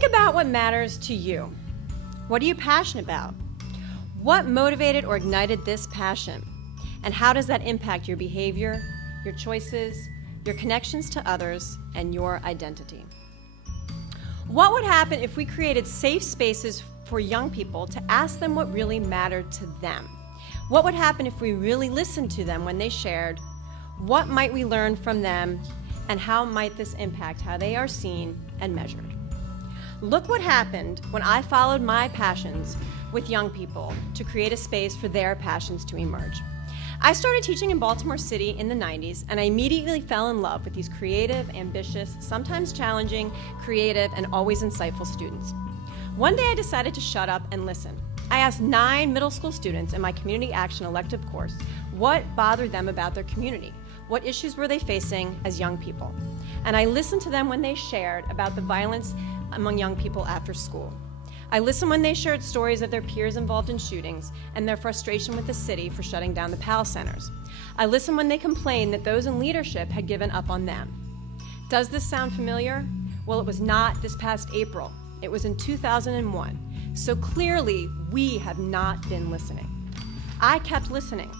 Think about what matters to you. What are you passionate about? What motivated or ignited this passion? And how does that impact your behavior, your choices, your connections to others, and your identity? What would happen if we created safe spaces for young people to ask them what really mattered to them? What would happen if we really listened to them when they shared? What might we learn from them? And how might this impact how they are seen and measured? Look what happened when I followed my passions with young people to create a space for their passions to emerge. I started teaching in Baltimore City in the 90s, and I immediately fell in love with these creative, ambitious, sometimes challenging, creative, and always insightful students. One day I decided to shut up and listen. I asked 9 middle school students in my community action elective course what bothered them about their community. What issues were they facing as young people? And I listened to them when they shared about the violence among young people after school. I listened when they shared stories of their peers involved in shootings and their frustration with the city for shutting down the PAL centers. I listened when they complained that those in leadership had given up on them. Does this sound familiar? Well, it was not this past April. It was in 2001. So clearly, we have not been listening. I kept listening.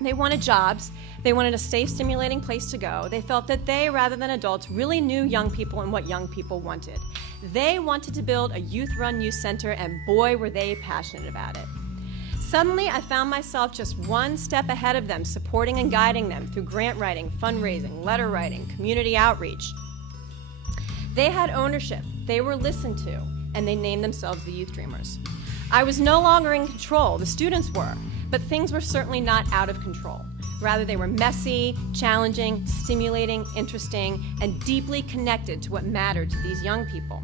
They wanted jobs. They wanted a safe, stimulating place to go. They felt that they, rather than adults, really knew young people and what young people wanted. They wanted to build a youth-run youth center, and boy, were they passionate about it. Suddenly, I found myself just one step ahead of them, supporting and guiding them through grant writing, fundraising, letter writing, community outreach. They had ownership, they were listened to, and they named themselves the Youth Dreamers. I was no longer in control, the students were, but things were certainly not out of control. Rather, they were messy, challenging, stimulating, interesting, and deeply connected to what mattered to these young people.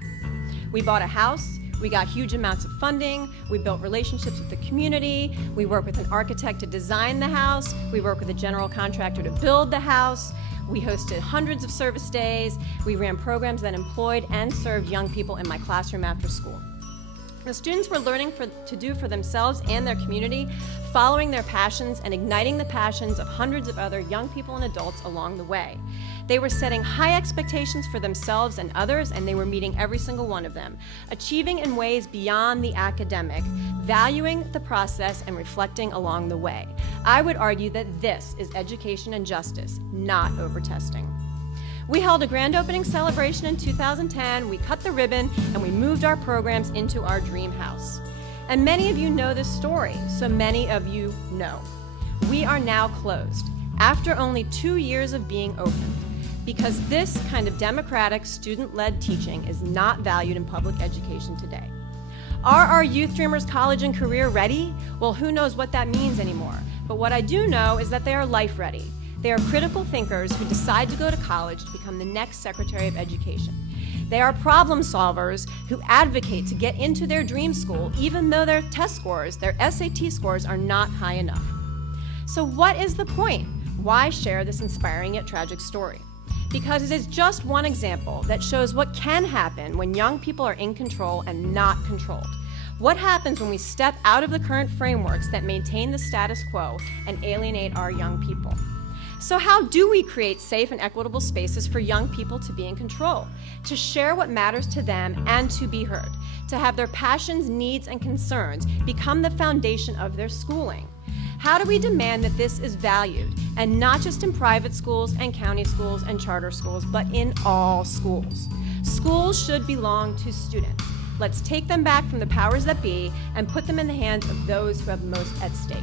We bought a house, we got huge amounts of funding, we built relationships with the community, we worked with an architect to design the house, we worked with a general contractor to build the house, we hosted hundreds of service days, we ran programs that employed and served young people in my classroom after school. The students were learning to do for themselves and their community, following their passions and igniting the passions of hundreds of other young people and adults along the way. They were setting high expectations for themselves and others, and they were meeting every single one of them, achieving in ways beyond the academic, valuing the process and reflecting along the way. I would argue that this is education and justice, not over-testing. We held a grand opening celebration in 2010, we cut the ribbon, and we moved our programs into our dream house. And many of you know this story, so many of you know. We are now closed, after only 2 years of being opened, because this kind of democratic, student-led teaching is not valued in public education today. Are our Youth Dreamers college and career ready? Well, who knows what that means anymore. But what I do know is that they are life ready. They are critical thinkers who decide to go to college to become the next Secretary of Education. They are problem solvers who advocate to get into their dream school even though their test scores, their SAT scores, are not high enough. So what is the point? Why share this inspiring yet tragic story? Because it is just one example that shows what can happen when young people are in control and not controlled. What happens when we step out of the current frameworks that maintain the status quo and alienate our young people? So how do we create safe and equitable spaces for young people to be in control, to share what matters to them and to be heard, to have their passions, needs, and concerns become the foundation of their schooling? How do we demand that this is valued, and not just in private schools and county schools and charter schools, but in all schools? Schools should belong to students. Let's take them back from the powers that be and put them in the hands of those who have most at stake.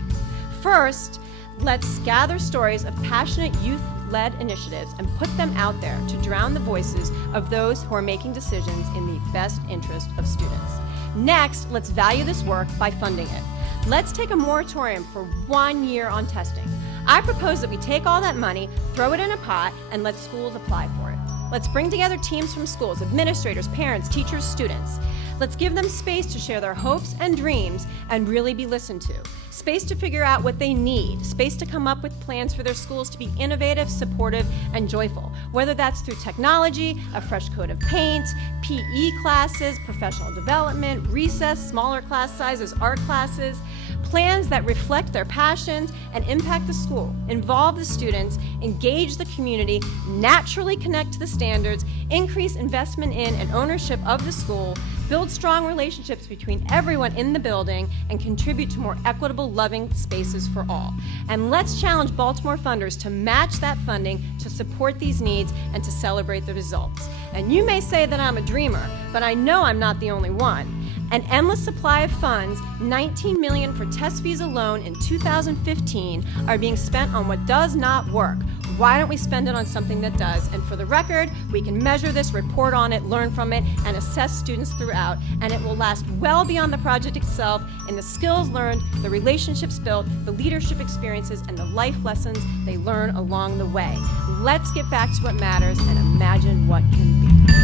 First, let's gather stories of passionate youth-led initiatives and put them out there to drown the voices of those who are making decisions in the best interest of students. Next, let's value this work by funding it. Let's take a moratorium for 1 year on testing. I propose that we take all that money, throw it in a pot, and let schools apply for it. Let's bring together teams from schools, administrators, parents, teachers, students. Let's give them space to share their hopes and dreams and really be listened to. space to figure out what they need, space to come up with plans for their schools to be innovative, supportive, and joyful, whether that's through technology, a fresh coat of paint, PE classes, professional development, recess, smaller class sizes, art classes, plans that reflect their passions and impact the school, involve the students, engage the community, naturally connect to the standards, increase investment in and ownership of the school, build strong relationships between everyone in the building, and contribute to more equitable, loving spaces for all. And let's challenge Baltimore funders to match that funding to support these needs and to celebrate the results. And you may say that I'm a dreamer, but I know I'm not the only one. An endless supply of funds, $19 million for test fees alone in 2015, are being spent on what does not work. Why don't we spend it on something that does? And for the record, we can measure this, report on it, learn from it, and assess students throughout, and it will last well beyond the project itself in the skills learned, the relationships built, the leadership experiences, and the life lessons they learn along the way. Let's get back to what matters and imagine what can be.